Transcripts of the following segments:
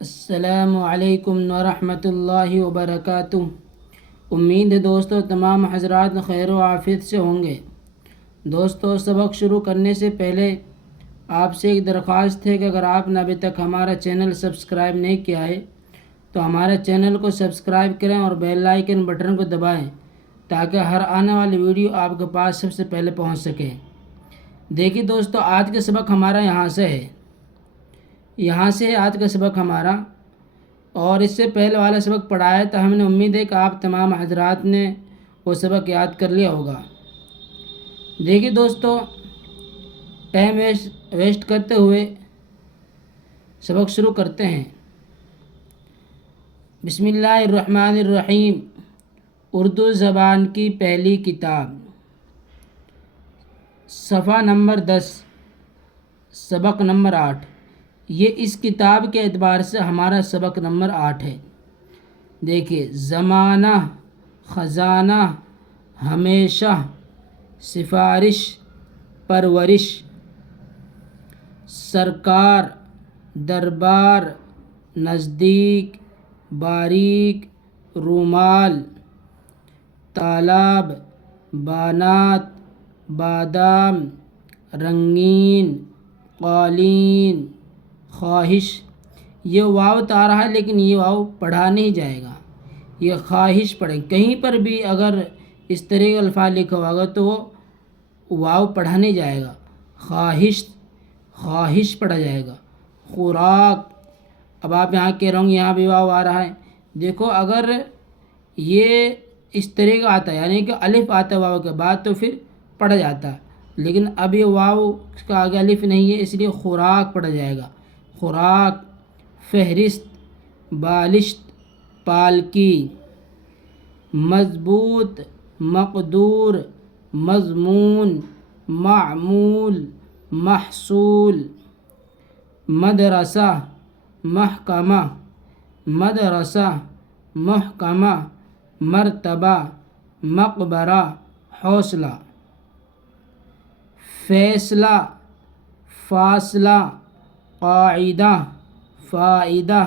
السلام علیکم ورحمۃ اللہ وبرکاتہ۔ امید ہے دوستو تمام حضرات خیر و عافیت سے ہوں گے۔ دوستو سبق شروع کرنے سے پہلے آپ سے ایک درخواست ہے کہ اگر آپ نے ابھی تک ہمارا چینل سبسکرائب نہیں کیا ہے تو ہمارے چینل کو سبسکرائب کریں اور بیل آئیکن بٹن کو دبائیں تاکہ ہر آنے والی ویڈیو آپ کے پاس سب سے پہلے پہنچ سکے۔ دیکھیے دوستو آج کا سبق ہمارا یہاں سے ہے آج کا سبق ہمارا، اور اس سے پہلے والا سبق پڑھایا تو ہم نے امید ہے کہ آپ تمام حضرات نے وہ سبق یاد کر لیا ہوگا۔ دیکھیے دوستو ٹائم ویسٹ کرتے ہوئے سبق شروع کرتے ہیں۔ بسم اللہ الرحمن الرحیم۔ اردو زبان کی پہلی کتاب، صفحہ نمبر 10، سبق نمبر 8۔ یہ اس کتاب کے اعتبار سے ہمارا سبق نمبر 8 ہے۔ دیکھیے زمانہ، خزانہ، ہمیشہ، سفارش، پرورش، سرکار، دربار، نزدیک، باریک، رومال، تالاب، بانات، بادام، رنگین، قالین، خواہش۔ یہ واو تو آ رہا ہے لیکن یہ واو پڑھا نہیں جائے گا، یہ خواہش پڑھیں۔ کہیں پر بھی اگر اس طرح کے الفاظ لکھا ہوگا تو وہ واو پڑھا نہیں جائے گا، خواہش پڑھا جائے گا۔ خوراک، اب آپ یہاں کہہ رہے ہوں گے یہاں بھی واو آ رہا ہے، دیکھو اگر یہ اس طرح کا آتا ہے یعنی کہ الف آتا ہے واو کے بعد تو پھر پڑھا جاتا ہے، لیکن اب یہ واو کا آگے الف نہیں ہے اس لیے خوراک پڑھا جائے گا۔ خوراک، فہرست، بالشت، پالکی، مضبوط، مقدور، مضمون، معمول، محصول، مدرسہ، محکمہ، مدرسہ، محکمہ، مرتبہ، مقبرہ، حوصلہ، فیصلہ، فاصلہ، قاعدہ، فائدہ،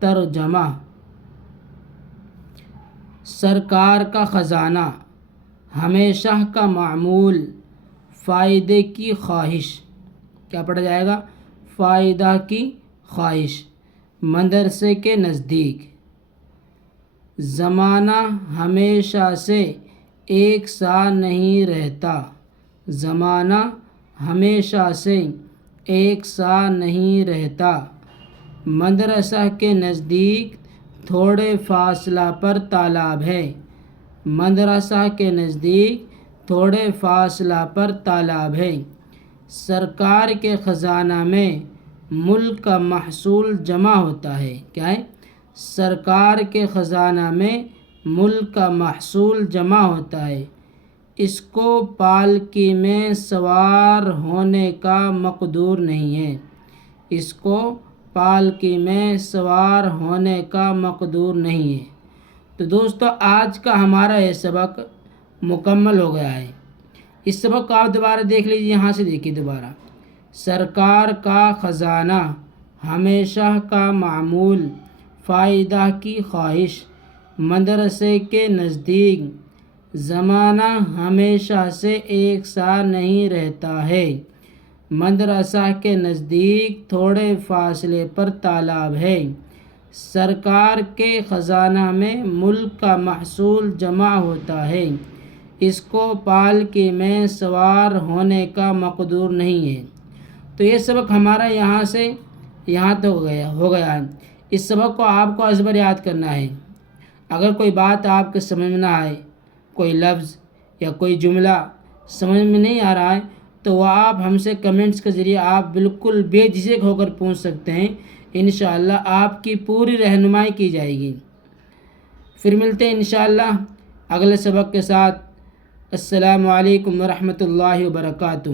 ترجمہ۔ سرکار کا خزانہ، ہمیشہ کا معمول، فائدے کی خواہش، کیا پڑھا جائے گا؟ فائدہ کی خواہش، مدرسے کے نزدیک۔ زمانہ ہمیشہ سے ایک سا نہیں رہتا، زمانہ ہمیشہ سے ایک سا نہیں رہتا۔ مدرسہ کے نزدیک تھوڑے فاصلہ پر تالاب ہے، مدرسہ کے نزدیک تھوڑے فاصلہ پر تالاب ہے۔ سرکار کے خزانہ میں ملک کا محصول جمع ہوتا ہے، کیا ہے؟ سرکار کے خزانہ میں ملک کا محصول جمع ہوتا ہے۔ اس کو پالکی میں سوار ہونے کا مقدور نہیں ہے، اس کو پالکی میں سوار ہونے کا مقدور نہیں ہے۔ تو دوستو آج کا ہمارا یہ سبق مکمل ہو گیا ہے۔ اس سبق کو آپ دوبارہ دیکھ لیجیے، یہاں سے دیکھیے دوبارہ۔ سرکار کا خزانہ، ہمیشہ کا معمول، فائدہ کی خواہش، مدرسے کے نزدیک، زمانہ ہمیشہ سے ایک سا نہیں رہتا ہے، مدرسہ کے نزدیک تھوڑے فاصلے پر تالاب ہے۔ سرکار کے خزانہ میں ملک کا محصول جمع ہوتا ہے، اس کو پالکی میں سوار ہونے کا مقدور نہیں ہے۔ تو یہ سبق ہمارا یہاں سے یہاں تک ہو گیا ہے۔ اس سبق کو آپ کو ازبر یاد کرنا ہے۔ اگر کوئی بات آپ کے سمجھ میں نہ آئے، کوئی لفظ یا کوئی جملہ سمجھ میں نہیں آ رہا ہے تو وہ آپ ہم سے کمنٹس کے ذریعے آپ بالکل بے جھجک ہو کر پوچھ سکتے ہیں، انشاءاللہ آپ کی پوری رہنمائی کی جائے گی۔ پھر ملتے ہیں انشاءاللہ اگلے سبق کے ساتھ۔ السلام علیکم ورحمۃ اللہ وبرکاتہ۔